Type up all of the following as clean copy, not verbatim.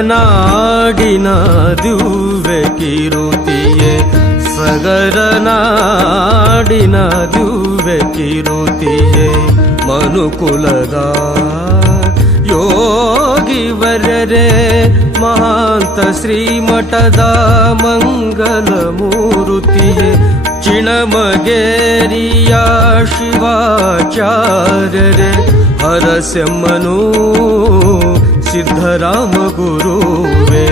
ಸಗರನಾಡಿನ ದಿವ್ಯ ಕಿರುತಿಯೇ ಸಗರನಾಡಿನ ದಿವ್ಯ ಕಿರುತಿಯೇ ಮನುಕುಲದ ಯೋಗಿವರ್ಯರೇ ಮಹಾಂತ ಶ್ರೀಮಠದ ಮಂಗಲ ಮೂರುತಿಯೇ ಚಿಣಮಗೇರಿಯ ಶಿವಾಚಾರ್ಯರೇ ಹರಸ್ಯಮ್ಮನು ಸಿದ್ಧರಾಮ ಗುರುವೇ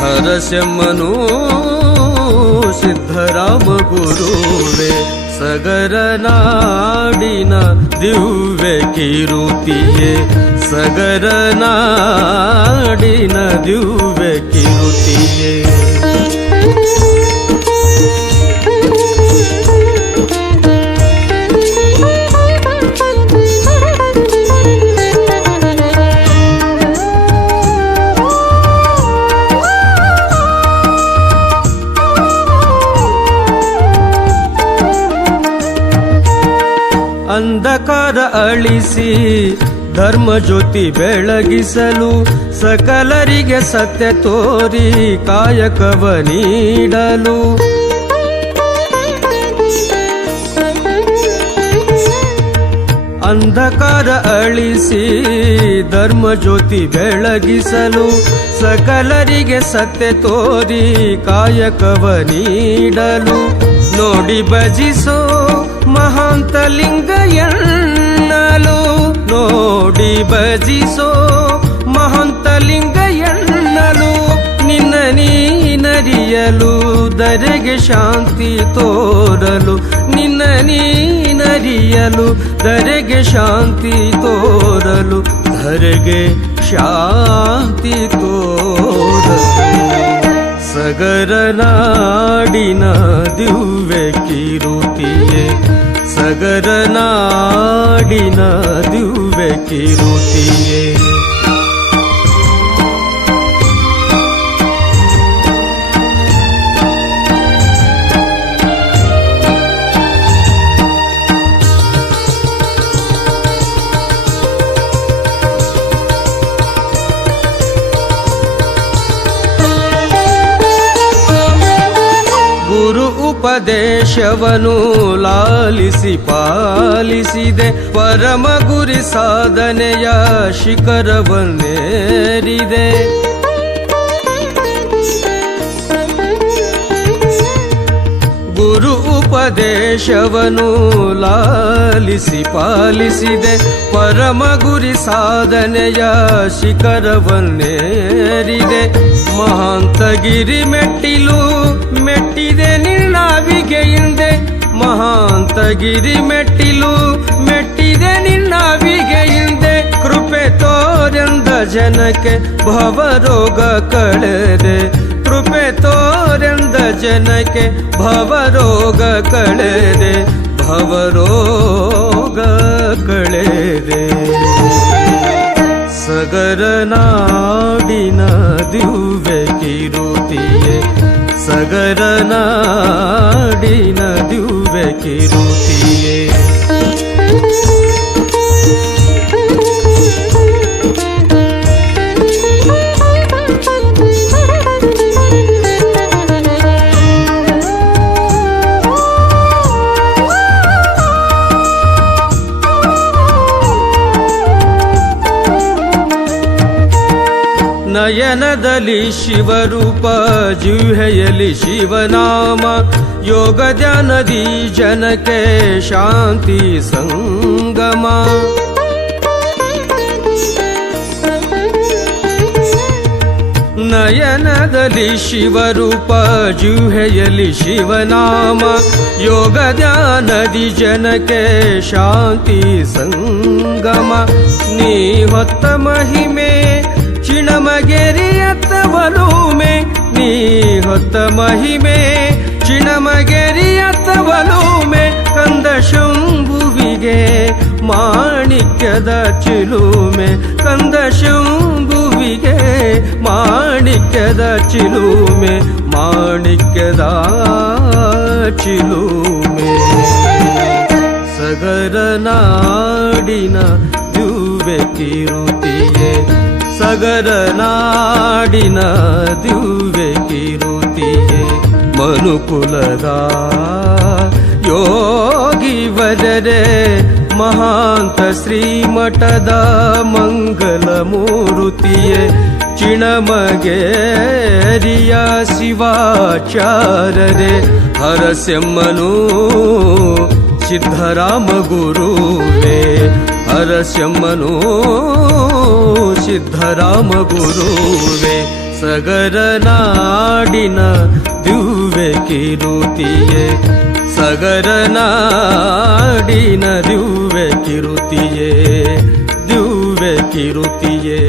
ಹರಸ್ಯಮ್ಮನು ಸಿದ್ಧರಾಮ ಗುರುವೇ ಸಗರನಾಡಿನ ದಿವ್ಯ ಕಿರುತಿಯೇ ಸಗರನಾಡಿನ ದಿವ್ಯ ಕಿರುತಿಯೇ ಅಂಧಕಾರ ಅಳಿಸಿ ಧರ್ಮ ಜ್ಯೋತಿ ಬೆಳಗಿಸಲು ಸಕಲರಿಗೆ ಸತ್ಯ ತೋರಿ ಕಾಯಕವ ನೀಡಲು ಅಂಧಕಾರ ಅಳಿಸಿ ಧರ್ಮ ಜ್ಯೋತಿ ಬೆಳಗಿಸಲು ಸಕಲರಿಗೆ ಸತ್ಯ ತೋರಿ ಕಾಯಕವ ನೀಡಲು ನೋಡಿ ಭಜಿಸೋ ಮಹಾಂತ ಲಿಂಗ ಎನ್ನಲು ನೋಡಿ ಭಜಿಸೋ ಮಹಾಂತ ಲಿಂಗ ಎನ್ನಲು ನಿನ್ನ ನೀನರಿಯಲು ಧರೆಗೆ ಶಾಂತಿ ತೋರಲು ನಿನ್ನ ನೀನರಿಯಲು ಧರೆಗೆ ಶಾಂತಿ ತೋರಲು ಧರೆಗೆ ಶಾಂತಿ ತೋರಲು ಸಗರನಾಡಿನ ದಿವ್ಯ ಕಿರುತಿಯೇ ಸಗರನಾಡಿನ ದಿವ್ಯ ಕಿರುತಿಯೇ ಗುರು ಉಪದೇಶವನು ಲಾಲಿಸಿ ಪಾಲಿಸಿದೆ ಪರಮ ಗುರಿ ಸಾಧನೆಯ ಶಿಖರವನ್ನೇರಿದೆ ಗುರು ಉಪದೇಶವನು ಲಾಲಿಸಿ ಪಾಲಿಸಿದೆ ಪರಮ ಗುರಿ ಸಾಧನೆಯ ಶಿಖರವನ್ನೇರಿದೆ ಮಹಾಂತಗಿರಿ ಮೆಟ್ಟಿಲು ಮೆಟ್ಟಿದೆ ನಿನ್ನಾವಿಗೆಯಿಂದೆ ಮಹಾಂತಗಿರಿ ಮೆಟ್ಟಿಲು ಮೆಟ್ಟಿದೆ ನಿನ್ನಾವಿಗೆಯಿಂದೆ ಕೃಪೆ ತೋರೆಂದ ಜನಕ್ಕೆ ಭವರೋಗ ಕಳೆದೆ ಕೃಪೆ ತೋರೆಂದ ಜನಕ್ಕೆ ಭವರೋಗ ಕಳೆದೆ ಭವರೋಗ ಕಳೆದೆ ಸಗರನಾಡಿನ ದಿವ್ಯ ಕಿರುತಿಯೇ ಸಗರನಾಡಿನ ದಿವ್ಯ ಕಿರುತಿಯೇ ನಯನದಲ್ಲಿ ಶಿವರೂಪ ಜಿಹ್ವೆಯಲ್ಲಿ ಶಿವನಾಮ ಯೋಗ ಧ್ಯಾನದಿ ಜನಕ್ಕೆ ಶಾಂತಿ ಸಂಗಮ ನಯನದಲ್ಲಿ ಶಿವರೂಪ ಜಿಹ್ವೆಯಲ್ಲಿ ಶಿವನಾಮ ಯೋಗ ಧ್ಯಾನದಿ ಜನಕ್ಕೆ ಶಾಂತಿ ಸಂಗಮ ನೀ ಹೊತ್ತ ಮಹಿಮೆ ಚಿಣಮಗೆರಿಯತ್ತ ಒಲುಮೆ ನೀ ಹೊತ್ತ ಮಹಿಮೆ ಚಿಣಮಗೆರಿಯತ್ತ ಒಲುಮೆ ಕಂದ ಶಂಭುವಿಗೆ ಮಾಣಿಕ್ಯದ ಚಿಲುಮೆ ಕಂದ ಶಂಭುವಿಗೆ ಮಾಣಿಕ್ಯದ ಚಿಲುಮೆ ಮಾಣಿಕ್ಯದ ಚಿಲುಮೆ ಸಗರ ನಾಡಿನ ದಿವ್ಯ ಕಿರುತಿಯೇ ಸಗರ ನಾಡಿನ ದಿವ್ಯ ಕಿರುತಿಯೇ ಮನುಕುಲದ ಯೋಗಿ ವರರೆ ಮಹಾಂತ ಶ್ರೀಮಠದ ಮಂಗಲ ಮೂರುತಿಯೇ ಚಿಣಮಗೇರಿಯ ಶಿವಾಚಾರ್ಯರೇ ಹರಸ್ಯಮ್ಮನು ಸಿದ್ಧರಾಮ ಗುರುವೇ ಹರಸ್ಯಮ್ಮನು ಸಿದ್ಧರಾಮ ಗುರುವೇ ಸಗರ ನಾಡಿನ ದಿವ್ಯ ಕಿರುತಿಯೇ ಸಗರ ನಾಡಿನ ದಿವ್ಯ ಕಿರುತಿಯೇ ದಿವ್ಯ ಕಿರುತಿಯೇ